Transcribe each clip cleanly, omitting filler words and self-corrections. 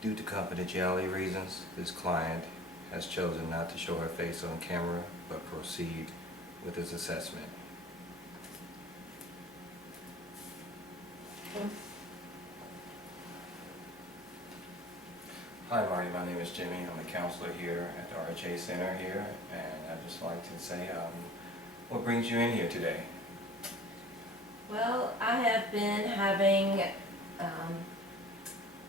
Due to confidentiality reasons, this client has chosen not to show her face on camera, but proceed with his assessment. Hi Marty, my name is Jimmy. I'm a counselor here at the RHA Center here, and I'd just like to say, what brings you in here today? Well, I have been having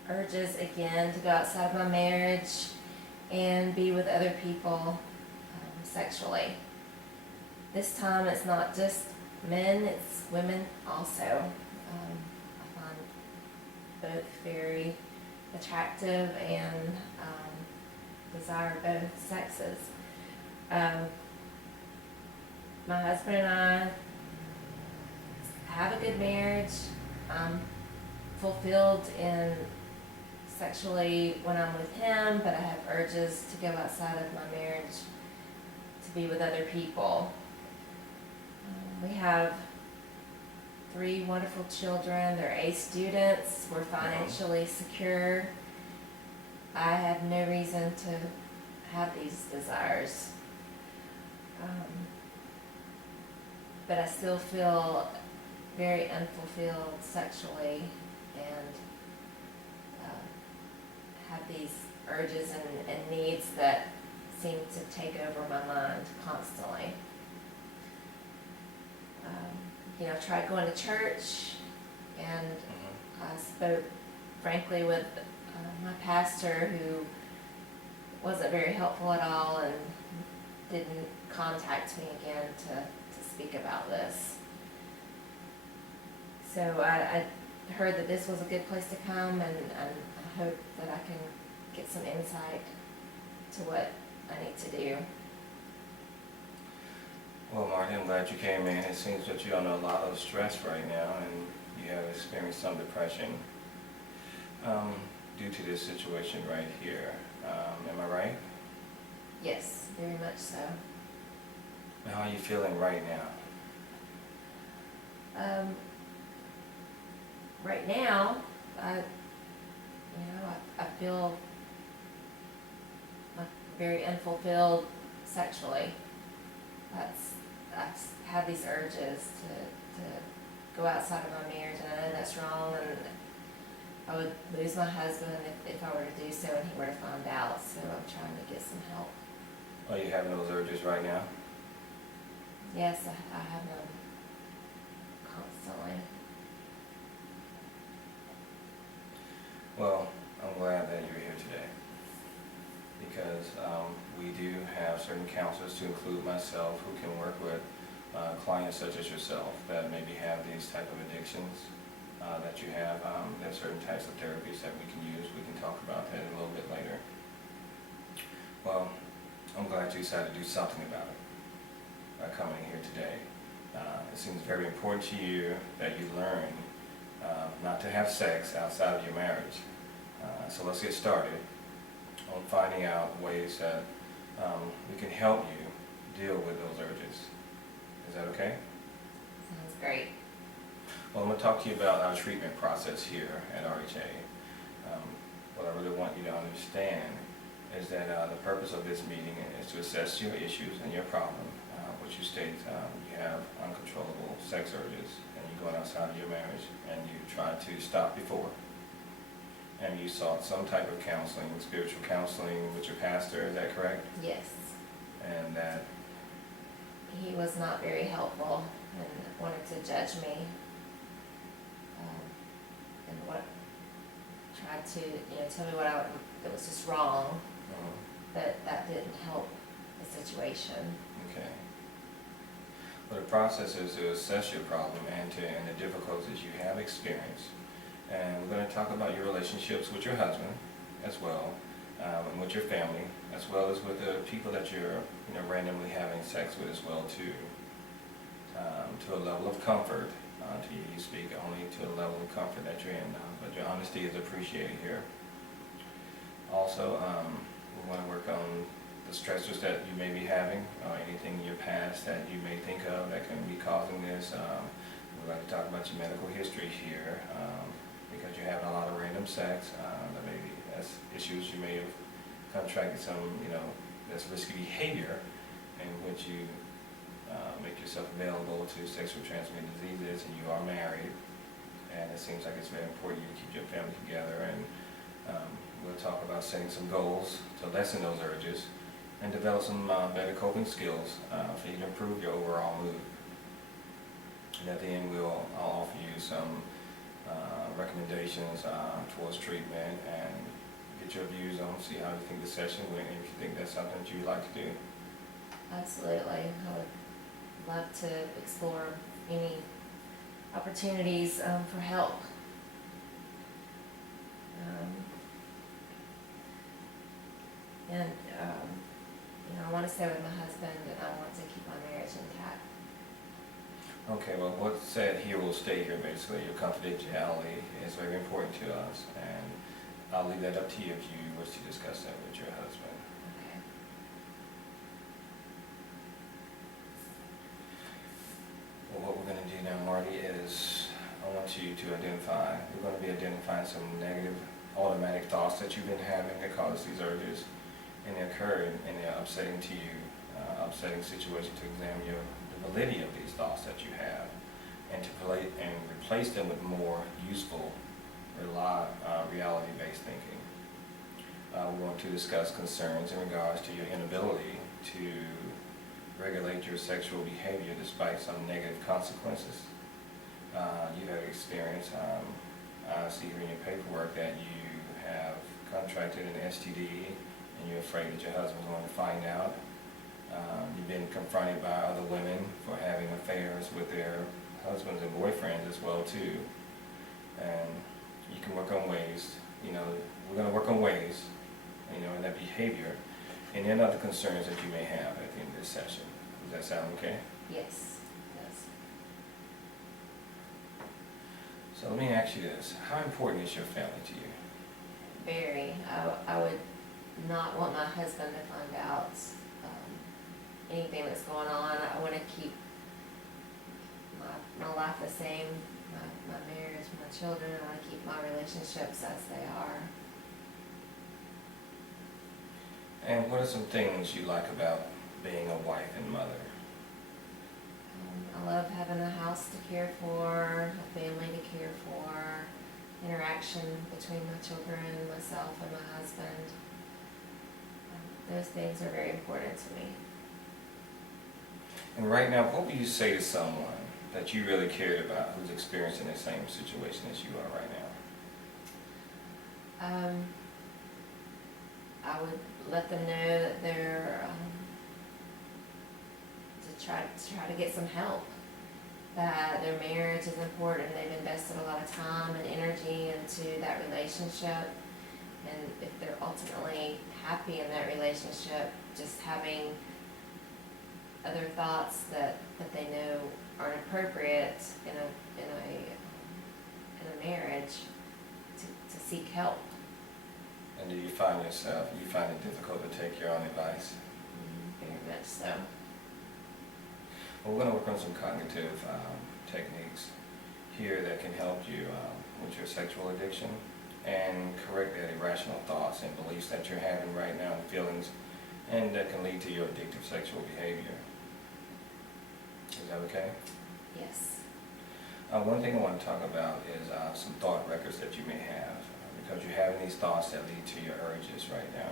urges again to go outside of my marriage and be with other people sexually. This time it's not just men, it's women also. I find both very attractive and desire both sexes. My husband and I have a good marriage. I'm fulfilled in sexually when I'm with him, but I have urges to go outside of my marriage to be with other people. We have 3 wonderful children. They're A students. We're financially secure. I have no reason to have these desires. But I still feel very unfulfilled sexually and have these urges and needs that seem to take over my mind constantly. I tried going to church, and I spoke frankly with my pastor, who wasn't very helpful at all and didn't contact me again to speak about this. So I heard that this was a good place to come, and I hope that I can get some insight to what I need to do. Well, Marty, I'm glad you came in. It seems that you're under a lot of stress right now, and you have experienced some depression due to this situation right here. Am I right? Yes, very much so. And how are you feeling right now? Right now, I feel very unfulfilled sexually. I have these urges to go outside of my marriage, and I know that's wrong, and I would lose my husband if I were to do so and he were to find out, so I'm trying to get some help. Are you having those urges right now? Yes, I have them constantly. Well, I'm glad that you're here today, because we do have certain counselors, to include myself, who can work with clients such as yourself that maybe have these type of addictions that you have. There are certain types of therapies that we can use. We can talk about that a little bit later. Well, I'm glad you decided to do something about it by coming here today. It seems very important to you that you learn not to have sex outside of your marriage. So let's get started on finding out ways that we can help you deal with those urges. Is that okay? Sounds great. Well, I'm going to talk to you about our treatment process here at RHA. What I really want you to understand is that the purpose of this meeting is to assess your issues and your problem, which you state you have uncontrollable sex urges, and you're going outside of your marriage, and you tried to stop before. And you sought some type of counseling, spiritual counseling with your pastor, is that correct? Yes. And that He was not very helpful and wanted to judge me, and tried to tell me that was just wrong, but that didn't help the situation. okay. Well, the process is to assess your problem and the difficulties you have experienced. And we're going to talk about your relationships with your husband as well, and with your family, as well as with the people that you're randomly having sex with as well too. To a level of comfort, you speak only to a level of comfort that you're in, but your honesty is appreciated here. Also, we want to work on the stressors that you may be having, or anything in your past that you may think of that can be causing this. We'd like to talk about your medical history here, because you're having a lot of random sex. There may be has issues. You may have contracted some, that's risky behavior in which you make yourself available to sexually transmitted diseases, and you are married, and it seems like it's very important you keep your family together. And we'll talk about setting some goals to lessen those urges and develop some better coping skills for you to improve your overall mood. And at the end, I'll offer you some recommendations towards treatment and get your views on, see how you think the session went, and if you think that's something that you'd like to do. Absolutely. I would love to explore any opportunities for help. I want to stay with my husband, and I want to keep my marriage intact. Okay, well, what's said here will stay here, basically. Your confidentiality is very important to us, and I'll leave that up to you if you wish to discuss that with your husband. Okay. Well, what we're going to do now, Marty, is I want you to identify, we're going to be identifying some negative automatic thoughts that you've been having that cause these urges, and they occur and they're upsetting to you, upsetting situation, to examine the validity of these thoughts that you have, and to replace them with more useful, reality-based thinking. We want to discuss concerns in regards to your inability to regulate your sexual behavior despite some negative consequences. You have experience, I see here in your paperwork that you have contracted an STD and you're afraid that your husband's going to find out. You've been confronted by other women for having affairs with their husbands and boyfriends as well too. And you can work on ways, we're going to work on ways, in that behavior, and then other concerns that you may have at the end of this session. Does that sound okay? Yes. Yes. So let me ask you this. How important is your family to you? Very. I would not want my husband to find out anything that's going on. I want to keep my life the same, my marriage, my children. I want to keep my relationships as they are. And what are some things you like about being a wife and mother? I love having a house to care for, a family to care for, interaction between my children, myself, and my husband. Those things are very important to me. And right now, what would you say to someone that you really cared about who's experiencing the same situation as you are right now? I would let them know that they're to try to get some help. That their marriage is important. They've invested a lot of time and energy into that relationship, and if they're ultimately happy in that relationship, just having other thoughts that they know aren't appropriate in a marriage, to seek help. And do you find it difficult to take your own advice? Very much so. Well, we're going to work on some cognitive techniques here that can help you with your sexual addiction and correct that irrational thoughts and beliefs that you're having right now and feelings, and that can lead to your addictive sexual behavior. Is that okay? Yes. One thing I want to talk about is some thought records that you may have, because you're having these thoughts that lead to your urges right now.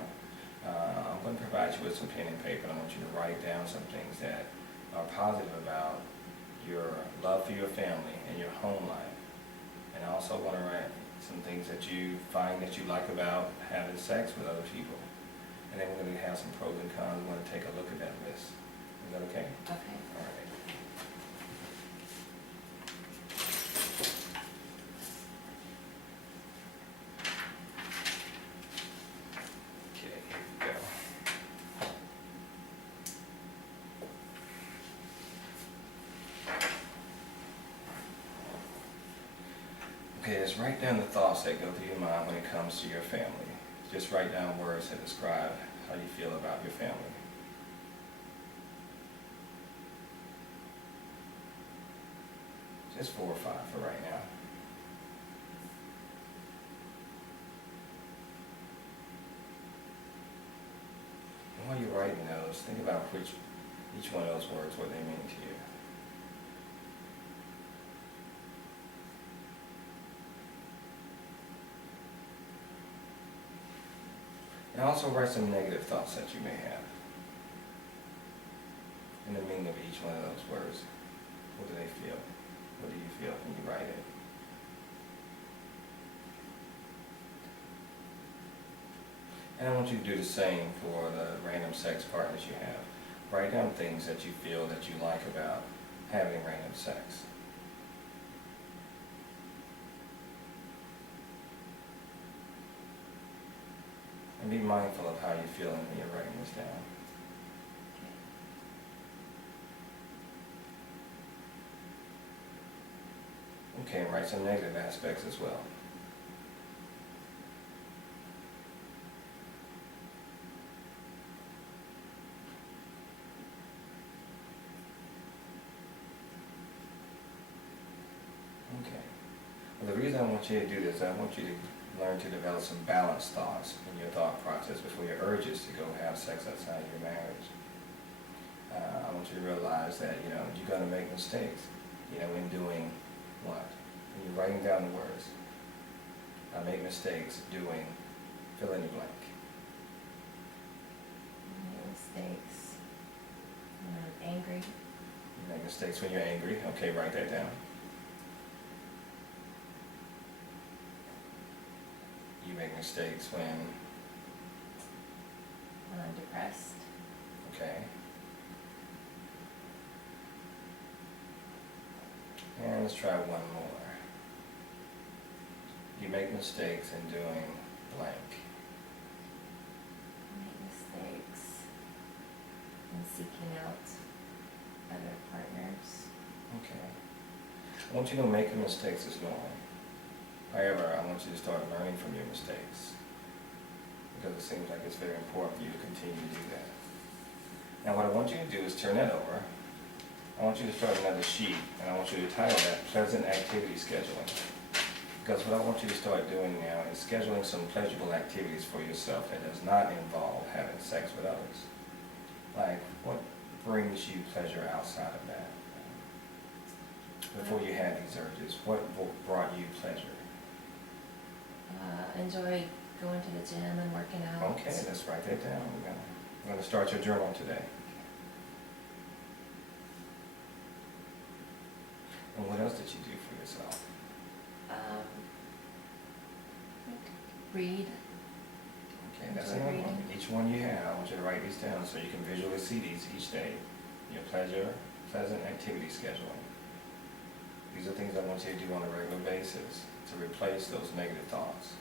I'm going to provide you with some pen and paper, and I want you to write down some things that are positive about your love for your family and your home life. And I also want to write some things that you find that you like about having sex with other people. And then we're going to have some pros and cons. We're going to take a look at that list. Is that okay? Okay. All right. Okay, here we go. Okay, just write down the thoughts that go through your mind when it comes to your family. Just write down words that describe how you feel about your family. Just 4 or 5 for right now. you're writing those, think about each one of those words, what they mean to you. And also write some negative thoughts that you may have. And the meaning of each one of those words. What do they feel? What do you feel when you write it? And I want you to do the same for the random sex part that you have. Write down things that you feel that you like about having random sex. And be mindful of how you're feeling when you're writing this down. Okay, and write some negative aspects as well. Okay. Well, the reason I want you to do this, I want you to learn to develop some balanced thoughts in your thought process before your urges to go have sex outside your marriage. I want you to realize that, you're going to make mistakes, in doing what? When you're writing down the words. I make mistakes doing fill in the blank. Mistakes when I'm angry. You make mistakes when you're angry. Okay, write that down. You make mistakes when I'm depressed. Okay. And let's try one more. You make mistakes in doing blank. Make mistakes in seeking out other partners. Okay. I want you to make mistakes as normal. However, I want you to start learning from your mistakes, because it seems like it's very important for you to continue to do that. Now what I want you to do is turn that over. I want you to start another sheet, and I want you to title that Pleasant Activity Scheduling. Because what I want you to start doing now is scheduling some pleasurable activities for yourself that does not involve having sex with others. Like, what brings you pleasure outside of that? Before you had these urges, what brought you pleasure? Enjoy going to the gym and working out. Okay, let's write that down. We're gonna start your journal today. And what else did you do for yourself? Read. Okay, that's Enjoy another reading. one. Each one you have, I want you to write these down so you can visually see these each day. Your pleasant activity scheduling. These are things I want you to do on a regular basis to replace those negative thoughts.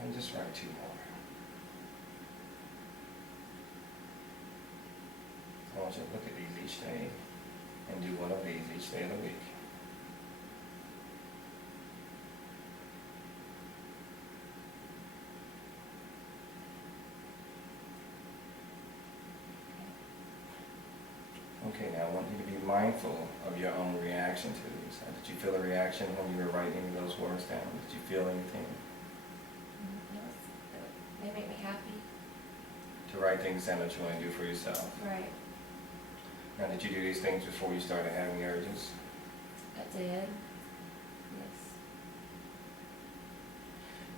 And just write two more. I want you to look at these each day and do one of these each day of the week. Okay, now I want you to be mindful of your own reaction to these. Did you feel a reaction when you were writing those words down? Did you feel anything? They make me happy. To write things down that you want to do for yourself. Right. Now, did you do these things before you started having urges? I did. Yes.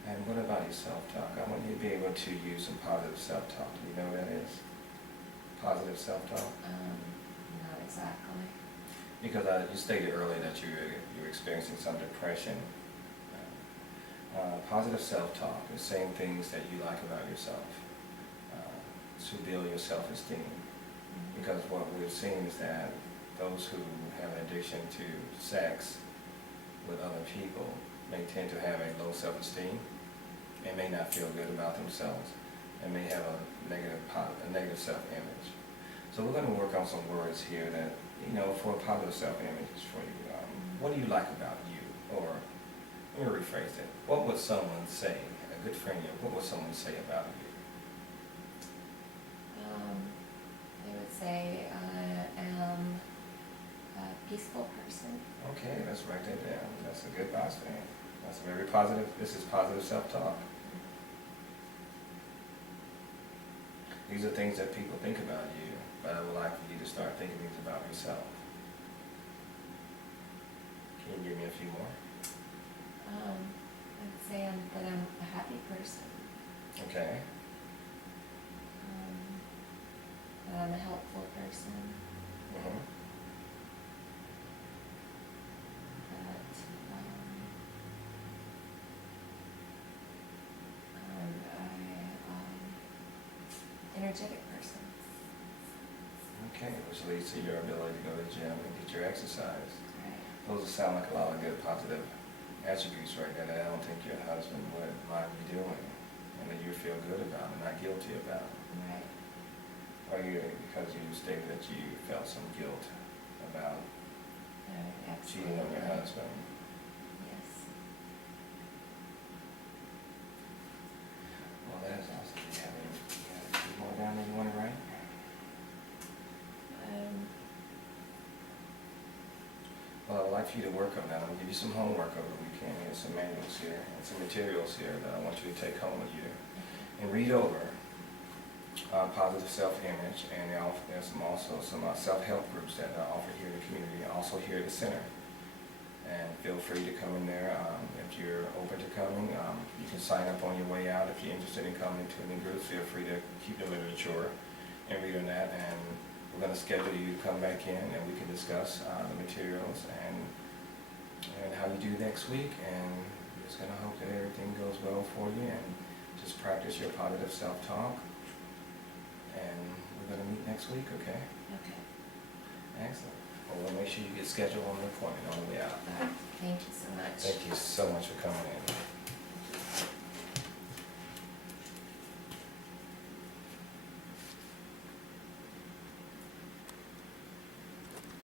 And what about your self-talk? I want you to be able to use some positive self-talk. Do you know what that is? Positive self-talk? Not exactly. Because you stated earlier that you're experiencing some depression. Positive self-talk is saying things that you like about yourself to build your self-esteem. Because what we've seen is that those who have an addiction to sex with other people may tend to have a low self-esteem and may not feel good about themselves and may have a negative self-image. So we're going to work on some words here that, for a positive self-image for you. What do you like about you? Or, let me rephrase it. What would someone say, a good friend of yours, what would someone say about you? They would say I am peaceful person. Okay, let's write that down. That's a good boss man. That's very positive. This is positive self-talk. These are things that people think about you, but I would like for you to start thinking things about yourself. Can you give me a few more? I'd say that I'm a happy person. Okay. That I'm a helpful person. Mm-hmm. That I'm a energetic person. Okay, which leads to your ability to go to the gym and get your exercise. Right. Those sound like a lot of good positive attributes right there that I don't think your husband would mind you doing, and that you feel good about and not guilty about. Right. Or because you stated that you felt some guilt about cheating on your Absolutely. husband. Yes. Well, that is awesome. Do you have a few more down that you want to write? Well, I would like for you to work on that. I'm going to give you some homework over the weekend. Here's some manuals here and some materials here that I want you to take home with you and read over. Positive self-image, and there's also some self-help groups that are offered here in the community, also here at the center. And feel free to come in there if you're open to coming. You can sign up on your way out if you're interested in coming to any groups. Feel free to keep the literature and read on that. And we're going to schedule you to come back in, and we can discuss the materials and how you do next week. And we're just going to hope that everything goes well for you, and just practice your positive self-talk. And we're going to meet next week, okay? Okay. Excellent. Well, we'll make sure you get scheduled on the appointment on the way out. All right. Thank you so much. Thank you so much for coming in.